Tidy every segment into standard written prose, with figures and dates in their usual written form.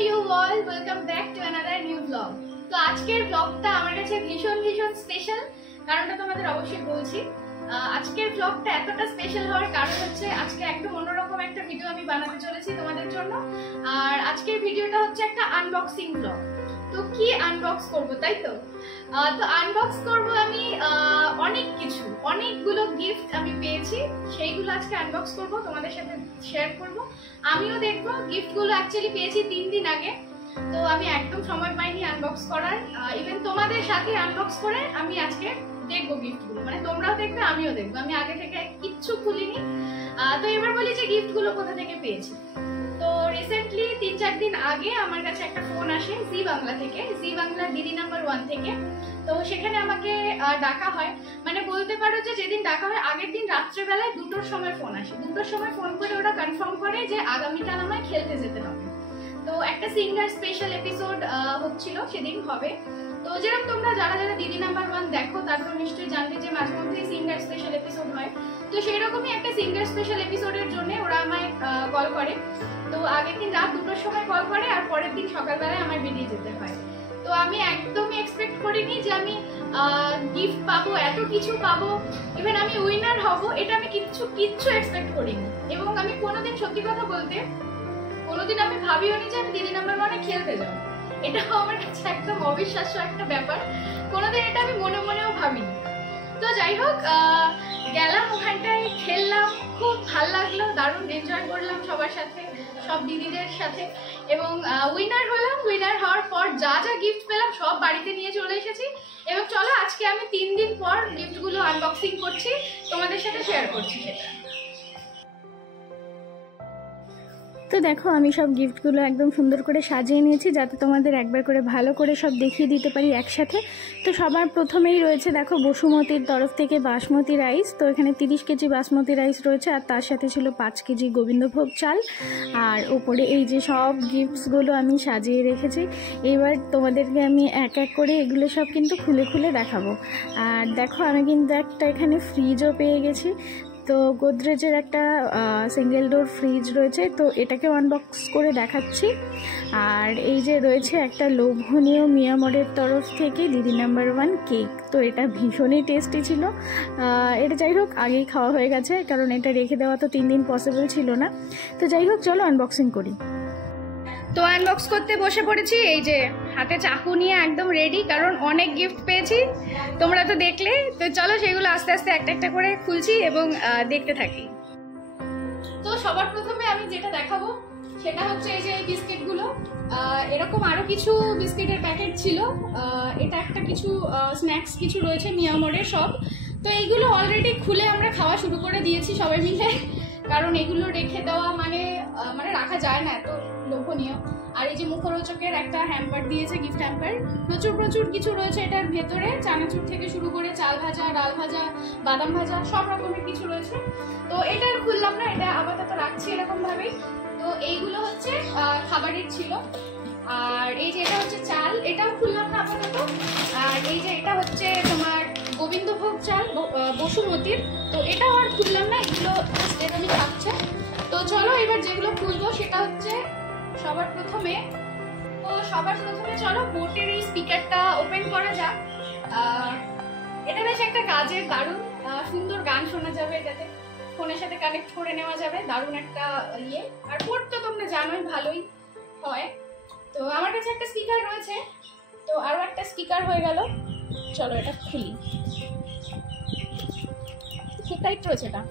you all, welcome back to another new vlog. তো আজকের ব্লগটা আমার কাছে ভীষণ স্পেশাল। কারণটা তোমাদের অবশ্যই বলছি। আজকের ব্লগটা এতটা স্পেশাল হওয়ার কারণ হচ্ছে আজকে একদম অন্যরকম একটা ভিডিও আমি বানাতে চলেছি তোমাদের জন্য। আর আজকের ভিডিওটা হচ্ছে একটা আনবক্সিং ব্লগ। তো কি আনবক্স করব, তাই তো? তো আনবক্স করব আমি অনেকগুলো গিফট আমি পেয়েছি, সেইগুলো আজকে আনবক্স করব, তোমাদের সাথে শেয়ার করব। আমিও দেখবো। গিফটগুলো অ্যাকচুয়ালি পেয়েছি 3 দিন আগে, তো আমি একদম সময় পাইনি আনবক্স করার। ইভেন তোমাদের সাথে আনবক্স করে আমি আজকে দেখবো গিফটগুলো, মানে তোমরাও দেখবে আমিও দেখবো। আমি আগে থেকে কিচ্ছু খুলিনি। তো এবার বলি যে গিফটগুলো কোথা থেকে পেয়েছি। তো রিসেন্টলি 3-4 দিন আগে আমার কাছে একটা ফোন আসে জি বাংলা থেকে, জি বাংলা দিদি নাম্বার 1 থেকে। তো সেখানে আমাকে ডাকা হয়, মানে বলতে পারো যে যেদিন ডাকা হয় আগের দিন রাত্রেবেলায় 2টোর সময় ফোন আসে। 2টোর সময় ফোন করে ওরা কনফার্ম করে যে আগামীকাল আমায় খেলতে যেতে হবে। তো একটা সিঙ্গার স্পেশাল এপিসোড হচ্ছিল সেদিন হবে। তো যেরকম তোমরা যারা দিদি নাম্বার 1 দেখো তারা তো নিশ্চয়ই জানবে যে মাঝে মধ্যেই সিঙ্গার স্পেশাল এপিসোড হয়। তো সেই রকমই একটা সিঙ্গার স্পেশাল এপিসোডের জন্য ওরা আমায় কল করে। তো আগের দিন রাত 2টোর সময় কল করে, আর পরের দিন সকালবেলায় আমার বেরিয়ে যেতে হয়। তো আমি একদমই এক্সপেক্ট করিনি যে আমি গিফট পাবো, এত কিছু পাবো, ইভেন আমি উইনার হব, এটা আমি কিচ্ছু এক্সপেক্ট করিনি। এবং আমি কোনোদিন, সত্যি কথা বলতে, কোনোদিন আমি ভাবিও নি যে আমি দিদি নাম্বার 1-এ খেলতে যাবো। এটাও আমার কাছে একদম অবিশ্বাস্য একটা ব্যাপার। কোনোদিন এটা আমি মনেও ভাবিনি। তো যাই হোক, গেলাম ওখানটায়, খেললাম, খুব ভাল লাগলো, দারুণ এনজয় করলাম সবার সাথে, সব দিদিদের সাথে। এবং উইনার হলাম। উইনার হওয়ার পর যা গিফট পেলাম সব বাড়িতে নিয়ে চলে এসেছি। এবং চলো আজকে আমি 3 দিন পর গিফটগুলো আনবক্সিং করছি, তোমাদের সাথে শেয়ার করছি সেটা। তো দেখো আমি সব গিফটগুলো একদম সুন্দর করে সাজিয়ে নিয়েছি, যাতে তোমাদের একবার করে ভালো করে সব দেখিয়ে দিতে পারি একসাথে। তো সবার প্রথমেই রয়েছে দেখো বসুমতীর তরফ থেকে বাসমতি রাইস। তো এখানে 30 কেজি বাসমতি রাইস রয়েছে, আর তার সাথে ছিল 5 কেজি গোবিন্দভোগ চাল। আর ওপরে এই যে সব গিফটসগুলো আমি সাজিয়ে রেখেছি। এবার তোমাদেরকে আমি এক এক করে এগুলো সব কিন্তু খুলে দেখাবো। আর দেখো আমি কিন্তু একটা এখানে ফ্রিজও পেয়ে গেছি। তো গোদরেজের একটা সিঙ্গেল ডোর ফ্রিজ রয়েছে, তো এটাকেও আনবক্স করে দেখাচ্ছি। আর এই যে রয়েছে একটা লোভনীয় মিয়ামরের তরফ থেকে দিদি নাম্বার 1 কেক। তো এটা ভীষণই টেস্টি ছিল। এটা যাই হোক আগেই খাওয়া হয়ে গেছে, কারণ এটা রেখে দেওয়া তো 3 দিন পসিবল ছিল না। তো যাই হোক চলো আনবক্সিং করি। তো আনবক্স করতে বসে পড়েছি, এই যে হাতে চাকু নিয়ে একদম রেডি, কারণ অনেক গিফট পেয়েছি, তোমরা তো দেখলে। তো চলো সেগুলো আস্তে আস্তে একটা করে খুলছি এবং দেখতে থাকি। তো সবার প্রথমে আমি যেটা দেখাবো সেটা হচ্ছে এই যে এই বিস্কিটগুলো। এরকম আরো কিছু বিস্কিটের প্যাকেট ছিল। এটা একটা কিছু স্ন্যাক্স কিছু রয়েছে মিয়ামরের সব। তো এইগুলো অলরেডি খুলে আমরা খাওয়া শুরু করে দিয়েছি সবাই মিলে, কারণ এগুলো রেখে দেওয়া মানে রাখা যায় না, এত লোভনীয়। আর এই যে মুখরোচকের একটা হ্যাম্পার দিয়েছে, গিফট হ্যাম্পার। প্রচুর কিছু রয়েছে এটার ভেতরে, চানাচুর থেকে শুরু করে চাল ভাজা, ডাল ভাজা, বাদাম ভাজা, সব রকমের কিছু রয়েছে। তো এটা খুললাম না, এটা আপাতত রাখছি এরকম ভাবেই। তো এইগুলো হচ্ছে খাবারের ছিল। আর এই যে এটা হচ্ছে চাল, এটাও খুললাম না আপাতত। আর এই যে এটা হচ্ছে তোমার গোবিন্দভোগ চাল বসুমতির, তো এটাও আর খুললাম না, এগুলো এরকমই থাকছে। তো চলো এবার যেগুলো খুলবো সেটা হচ্ছে সবার প্রথমে চলো বোটের এই স্পিকারটা ওপেন করা যাক। এটা বেশ একটা কাজের, দারুণ সুন্দর গান শোনা যাবে, যাতে ফোনের সাথে কানেক্ট করে নেওয়া যাবে, দারুণ একটা ইয়ে। আর পোর্ট তো তোমরা জানোই ভালোই হয়। তো আমার কাছে একটা স্পিকার রয়েছে, তো আরো একটা স্পিকার হয়ে গেল। চলো এটা খুলি। খুব টাইট রয়েছে এটা।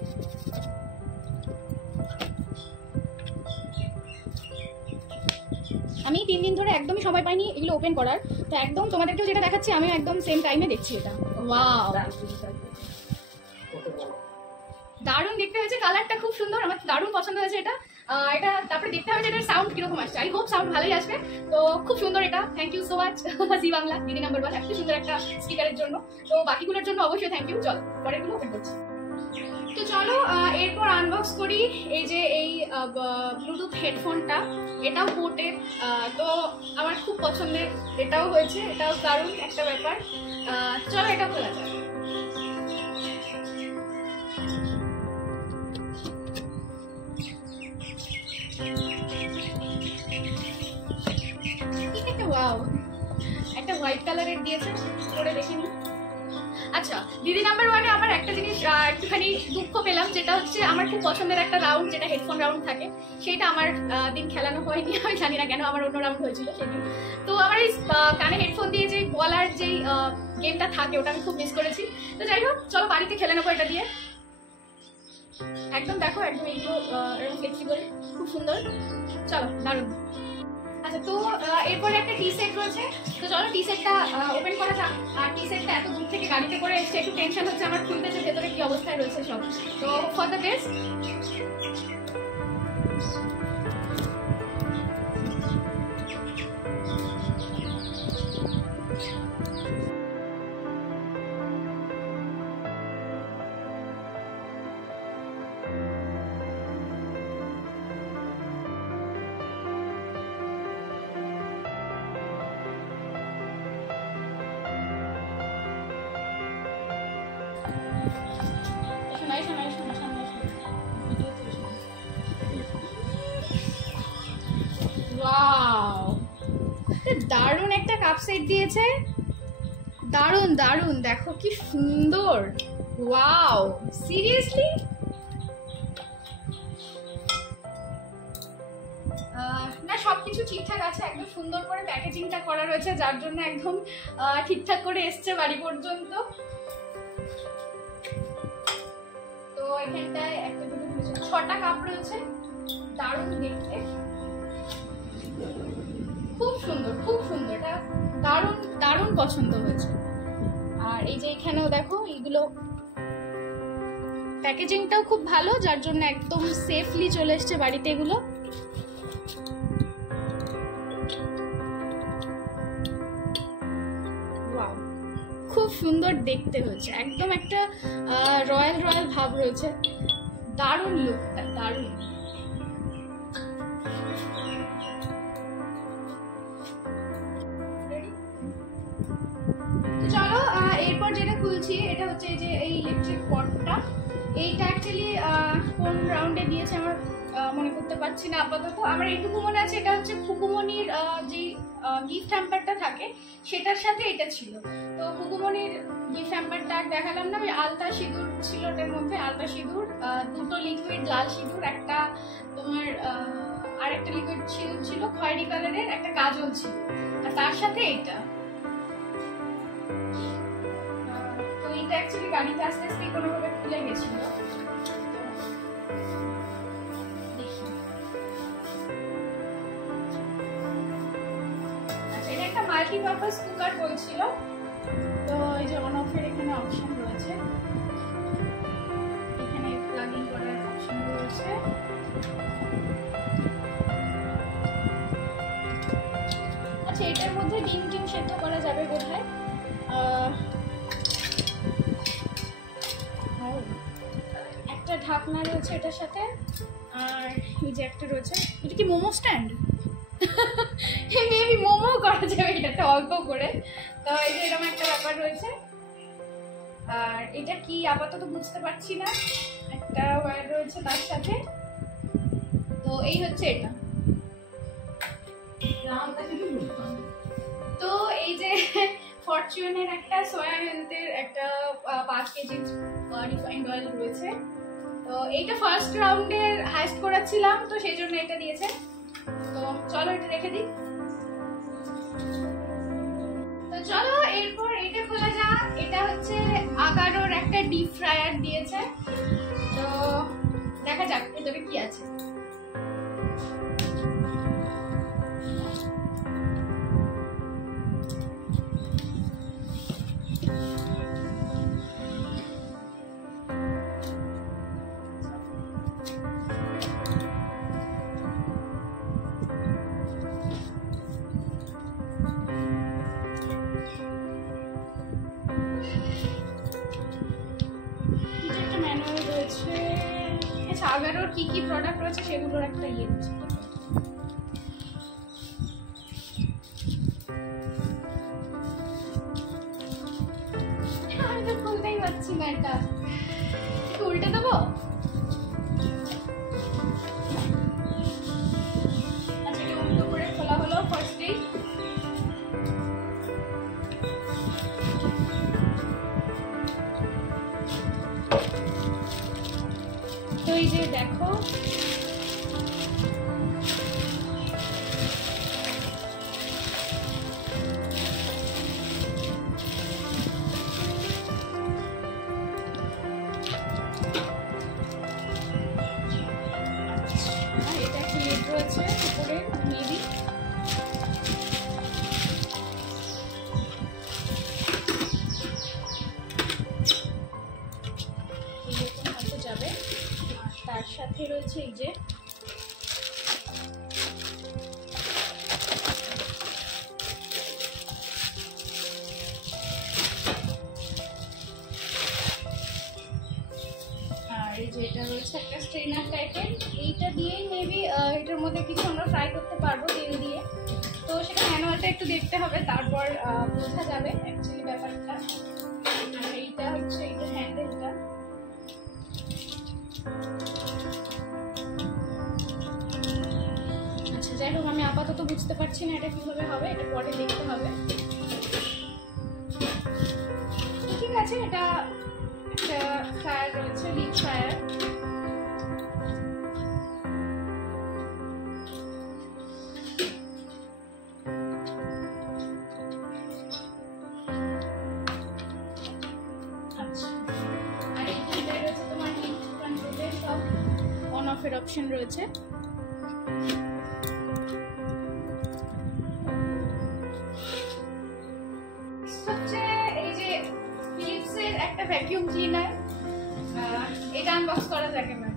আমি 3 দিন ধরে একদমই সময় পাইনি এগুলো ওপেন করার। তো একদম তোমাদেরকেও যেটা দেখাচ্ছি আমি একদম সেম টাইমে দেখছি এটা। ওয়াও, দারুণ দেখতে হয়েছে, কালারটা খুব সুন্দর, আমার দারুণ পছন্দ হয়েছে এটা। এটা তারপরে দেখতে হবে যে এটার সাউন্ড কিরকম আসছে। আই হোপ সাউন্ড ভালোই আসবে। তো খুব সুন্দর এটা, থ্যাংক ইউ সো মাচ জি বাংলা দিদি নাম্বার 1 এত সুন্দর একটা স্পিকারের জন্য। তো বাকিগুলোর জন্য অবশ্যই থ্যাংক ইউ। চলো পরেরগুলো ওপেন করছি। তো চলো এরপর আনবক্স করি এই যে এই ব্লুটুথ হেডফোনটা। এটাও বোটের, তো আমার খুব পছন্দের, এটাও হয়েছে, এটাও দারুণ একটা ব্যাপার। চলো এটা খোলা যাক। ওয়াও, একটা হোয়াইট কালারের দিয়েছে, পরে দেখিনি। আচ্ছা, দিদি নাম্বার ওয়ানে আমার একটা জিনিস একটুখানি দুঃখ পেলাম, যেটা হচ্ছে আমার খুব পছন্দের একটা রাউন্ড, যেটা হেডফোন রাউন্ড থাকে, সেটা আমার দিন খেলানো হয়নি। আমি জানি না কেন, আমার অন্য রাউন্ড হয়েছিল সেদিন। তো আমার এই কানে হেডফোন দিয়ে যে বলার যেই গেমটা থাকে, ওটা আমি খুব মিস করেছি। তো যাই হোক, চলো বাড়িতে খেলে নেবো এটা দিয়ে। একদম দেখো, একদম এইগুলো এরকম ফ্লেক্সিবল, খুব সুন্দর। চলো, দারুণ। আচ্ছা, তো এরপরে একটা টি সেট রয়েছে, তো চলো টি সেটটা ওপেন করা যাক। আর টি সেটটা এত দূর থেকে গাড়িতে করে এসছে, একটু টেনশন হচ্ছে আমার খুলতেছে ভেতরে কি অবস্থায় রয়েছে সব। তো ফর দ্য বেস্ট। ওয়াও, দারুণ একটা কাপ সেট দিয়েছে, দারুণ দারুণ, দেখো কি সুন্দর। ওয়াও, সিরিয়াসলি না, সবকিছু ঠিকঠাক আছে, একদম সুন্দর করে প্যাকেজিংটা করা রয়েছে, যার জন্য একদম ঠিকঠাক করে এসছে বাড়ি পর্যন্ত। তো এখানটায় একটা দুটো 6টা কাপ রয়েছে, দারুণ দেখতে, খুব সুন্দর, খুব সুন্দর, এটা দারুণ দারুণ পছন্দ হয়েছে। আর এই যে এখানেও দেখো, এইগুলো প্যাকেজিংটাও খুব ভালো, যার জন্য একদম সেফলি চলে এসছে বাড়িতে এগুলো। ওয়াও, খুব সুন্দর দেখতে হয়েছে, একদম একটা রয়্যাল রয়্যাল ভাব রয়েছে, দারুণ লুকটা, দারুণ। চলো এরপর যেটা খুলছি, এটা হচ্ছে এই যে এই ইলেকট্রিক পটটা। এইটা অ্যাকচুয়ালি কোন রাউন্ডে দিয়েছে আমার মনে করতে পারছি না আপাতত। আমার এইটুকু মনে আছে, এটা হচ্ছে খুকুমনির যে গিফট হ্যাম্পারটা থাকে, সেটার সাথে এটা ছিল। তো খুকুমনির গিফট হ্যাম্পারটা দেখালাম না, ওই আলতা সিঁদুর ছিল ওটার মধ্যে, আলতা সিঁদুর, দুটো লিকুইড লাল সিঁদুর, একটা তোমার আর একটা লিকুইড সিঁদুর ছিল খয়েরি কালারের, একটা কাজল ছিল, আর তার সাথে এটা। তো এটা অ্যাকচুয়ালি গাড়িতে আস্তে আস্তে কোনোভাবে খুলে গেছিল। আচ্ছা, এটা একটা মাল্টিপারপাস কুকার বলছিল। তো এই যে অন অফের এখানে অপশন রয়েছে, এখানে প্লাগিং করার অপশন রয়েছে। আচ্ছা, এটার মধ্যে ডিম টিম সেদ্ধ করা যাবে বোধহয়। একটা ঢাকনা রয়েছে এটার সাথে, আর এই যে একটা রয়েছে, এটা কি মোমো স্ট্যান্ড? মেবি মোমো করা যাবে এটাতে অল্প করে। তো এই যে এরকম একটা ব্যাপার রয়েছে, আর এটা কি আপাতত বুঝতে পারছি না, একটা ওয়্যার রয়েছে তার সাথে। তো এই হচ্ছে এটা। তো এই যে ফরচুনের একটা সোয়া হেলথের একটা 5 কেজি রিফাইন্ড অয়েল রয়েছে। তো এইটা ফার্স্ট রাউন্ডের হাইস্ট করাচ্ছিলাম, তো সেই জন্য এটা দিয়েছে। তো চলো এটা রেখে দিই। তো চলো এরপর এটা খোলা যাক। এটা হচ্ছে আকারোর একটা ডিপ ফ্রায়ার দিয়েছে, তো দেখা যাক ভেতরে কি আছে। আগারোর কি কি প্রোডাক্ট রয়েছে সেগুলোর একটা ইয়ে রয়েছে। আমি তো খুলতেই পারছি না, এটা উল্টে দেবো। আচ্ছা, এটা উল্টো করে খোলা হলো ফার্স্টেই। স্ট্রেনার টাইপের। এইটা দিয়েই মেবি এটার মধ্যে কিছু আমরা ফ্রাই করতে পারবো তেল দিয়ে। তো সেটা ম্যানুয়ালটা একটু দেখতে হবে, তারপর বোঝা যাবে অ্যাকচুয়ালি ব্যাপারটা। আর এইটা হচ্ছে এইটা হ্যান্ডেলটা। আচ্ছা যাই হোক, আমি আপাতত বুঝতে পারছি না এটা কিভাবে হবে, এটা পরে দেখতে হবে। ঠিক আছে, এটা একটা ফায়ার রয়েছে, লিড ফায়ার। আচ্ছা, আর এইখানটায় রয়েছে তোমার হিট কন্ট্রোলের সব অন অফের অপশন রয়েছে। হচ্ছে এই যে ফিলিপসের একটা ভ্যাকুয়াম ক্লিনার, এটা আনবক্স করা যাবে না।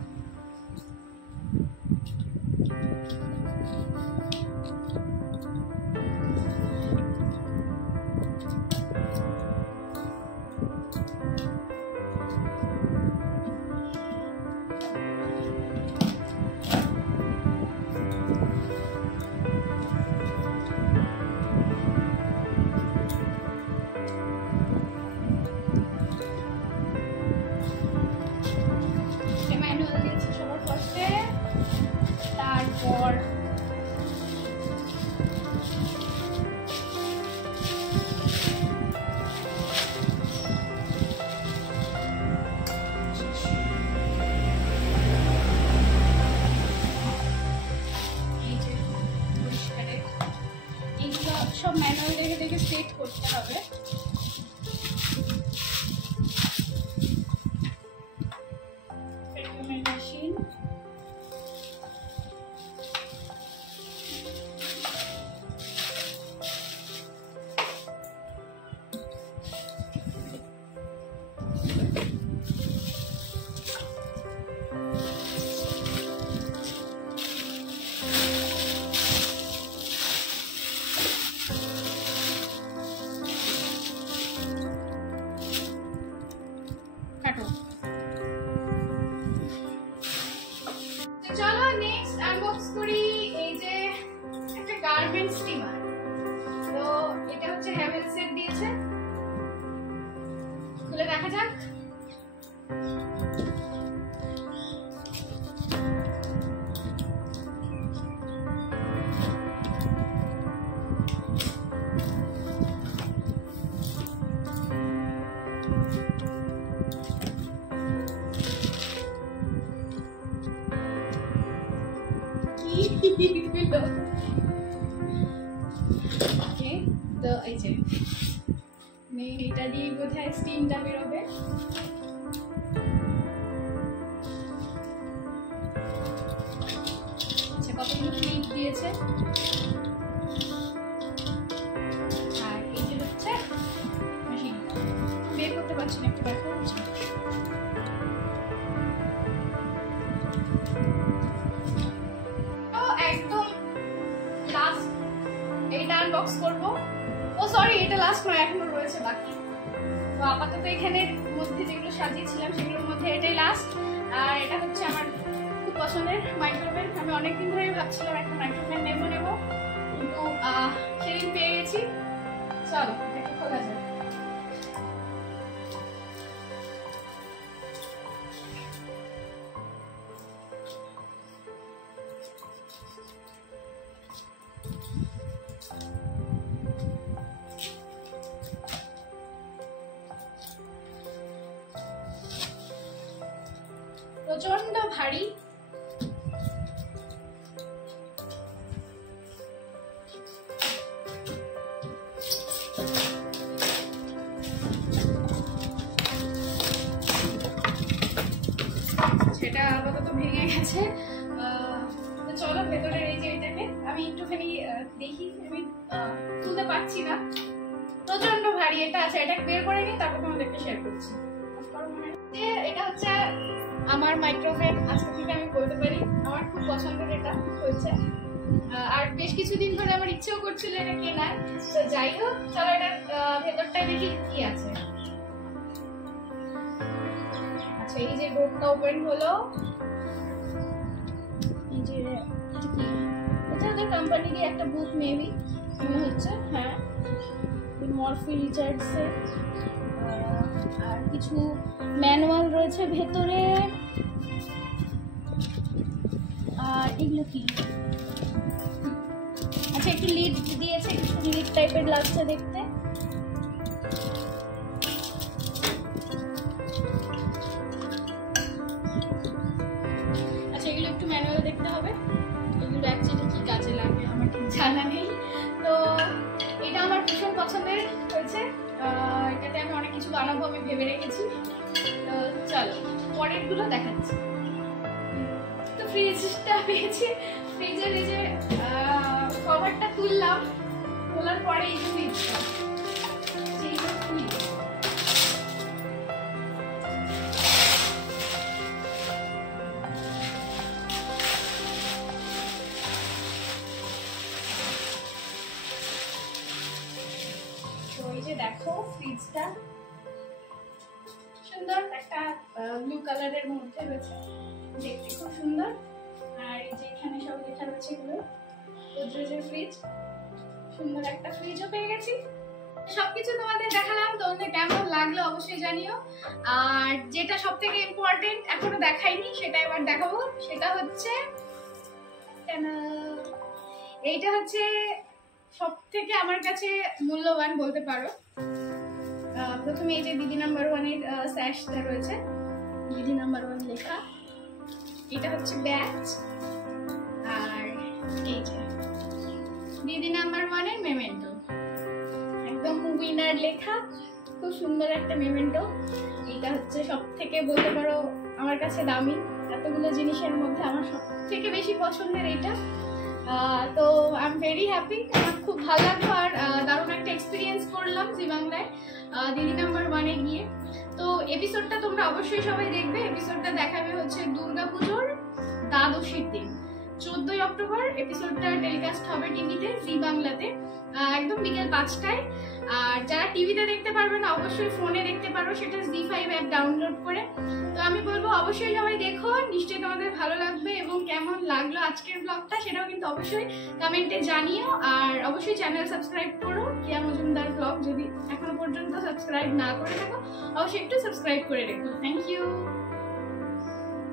ম্যানুয়াল দিচ্ছে সবার ফার্স্টে, তারপর এই যে পরিষ্কারের এইগুলো সব ম্যানুয়াল দেখে দেখে সেট করতে হবে। মেশিন, কাটো। চলো নেক্সট আনবক্স করি এই যে একটা গার্মেন্ট স্টিমার। তো এটা হচ্ছে হ্যাভেলস এর দিয়েছে, খুলে দেখা যাক। ওকে, তো এই যে মেইন এটা দিয়ে বোধহয় স্টিমটা বেরোবে। আচ্ছা, কতগুলো ক্লিপ দিয়েছে। আর এই যে হচ্ছে মেশিন, বের করতে পারছি না, একটু দেখো। একদম লাস্ট এইটা আনবক্স করবো। ও সরি, এটা লাস্ট নয়, এখনো রয়েছে বাকি। তো আপাতত এখানের মধ্যে যেগুলো সাজিয়েছিলাম সেগুলোর মধ্যে এটাই লাস্ট। আর এটা হচ্ছে আমার খুব পছন্দের মাইক্রোওয়েভ। আমি অনেকদিন ধরে ভাবছিলাম একটা মাইক্রোওয়েভ নেবো, কিন্তু সেদিন পেয়ে গেছি। চলো এটা খোলা যাক। প্রচন্ড ভারী। সেটা আপাতত ভেঙে গেছে। চলো ভেতরের এই যে এটাকে আমি একটুখানি দেখি। আমি তুলতে পারছি না, প্রচন্ড ভারী এটা। আছে, এটা বের করে নিই, তারপর তোমাদেরকে শেয়ার করছি। এটা হচ্ছে আমার মাইক্রোওয়েভ, আজকে থেকে আমি বলতে পারি আমার খুব পছন্দের এটা হয়েছে। আর বেশ কিছুদিন ধরে আমার ইচ্ছেও করছিল এটা কেনার। তো যাই হোক, চলো এটার ভেতরটাই দেখি কি আছে। আচ্ছা, এই যে ডোরটা ওপেন হলো, যে এটা কি, এটা ওদের কোম্পানিরই একটা বুক মেবি মনে হচ্ছে। হ্যাঁ, মরফি রিচার্ডসের। আর কিছু ম্যানুয়াল রয়েছে ভেতরে। আর এগুলো কি, আচ্ছা একটু লিড দিয়েছে, কিছু লিড টাইপের লাগছে দেখতে। আচ্ছা এগুলো একটু ম্যানুয়াল দেখতে হবে, এগুলো অ্যাকচুয়ালি কি কাজে লাগে আমার ঠিক জানা নেই। তো এটা আমার ভীষণ পছন্দের হয়েছে, এটাতে আমি অনেক কিছু বানাবো আমি ভেবে রেখেছি। তো চলো পরেরগুলো দেখাচ্ছি। তো ফ্রিজটা পেয়েছি, ফ্রিজের এই যে কভারটা তুললাম, তোলার পরে এই যে ফ্রিজটা খুলি, তো এই যে দেখো ফ্রিজটা সুন্দর একটা ব্লু কালারের মধ্যে রয়েছে, দেখতে খুব সুন্দর। আর এই যে এখানে সব লেখা রয়েছে এগুলো গোদরেজের ফ্রিজ, সুন্দর একটা ফ্রিজও পেয়ে গেছি। সবকিছু তোমাদের দেখালাম, তোমাদের কেমন লাগলো অবশ্যই জানিও। আর যেটা সব থেকে ইম্পর্টেন্ট এখনো দেখাইনি সেটা এবার দেখাবো, সেটা হচ্ছে এইটা হচ্ছে সব থেকে আমার কাছে মূল্যবান বলতে পারো। প্রথমে এই যে দিদি নাম্বার 1 এর স্যাশটা রয়েছে, দিদি নাম্বার 1 লেখা, এটা হচ্ছে ব্যাচ। আর এই যে দিদি নাম্বার 1 এর মেমেন্টো, একদম উইনার লেখা, খুব সুন্দর একটা মেমেন্টো। এটা হচ্ছে সব থেকে বলতে পারো আমার কাছে দামি, এতগুলো জিনিসের মধ্যে আমার সব থেকে বেশি পছন্দের এটা। তো আই এম ভেরি হ্যাপি, আমার খুব ভালো লাগলো। আর দারুণ একটা এক্সপিরিয়েন্স করলাম জি বাংলায় দিদি নাম্বার 1 এ গিয়ে। তো এপিসোডটা তোমরা অবশ্যই সবাই দেখবে, এপিসোডটা দেখাবে হচ্ছে দুর্গাপুজোর দ্বাদশীর দিন 14ই অক্টোবর এপিসোডটা টেলিকাস্ট হবে টিভিতে জি বাংলাতে, একদম বিকেল 5টায়। আর যারা টিভিতে দেখতে পারবে না অবশ্যই ফোনে দেখতে পারো, সেটা জি5 অ্যাপ ডাউনলোড করে। তো আমি বলবো অবশ্যই সবাই দেখো, নিশ্চয়ই তোমাদের ভালো লাগবে। এবং কেমন লাগলো আজকের ব্লগটা সেটাও কিন্তু অবশ্যই কমেন্টে জানিও। আর অবশ্যই চ্যানেল সাবস্ক্রাইব করো, কেয়া মজুমদার ব্লগ, যদি এখনো পর্যন্ত সাবস্ক্রাইব না করে থাকো অবশ্যই একটু সাবস্ক্রাইব করে রেখো। Thank you.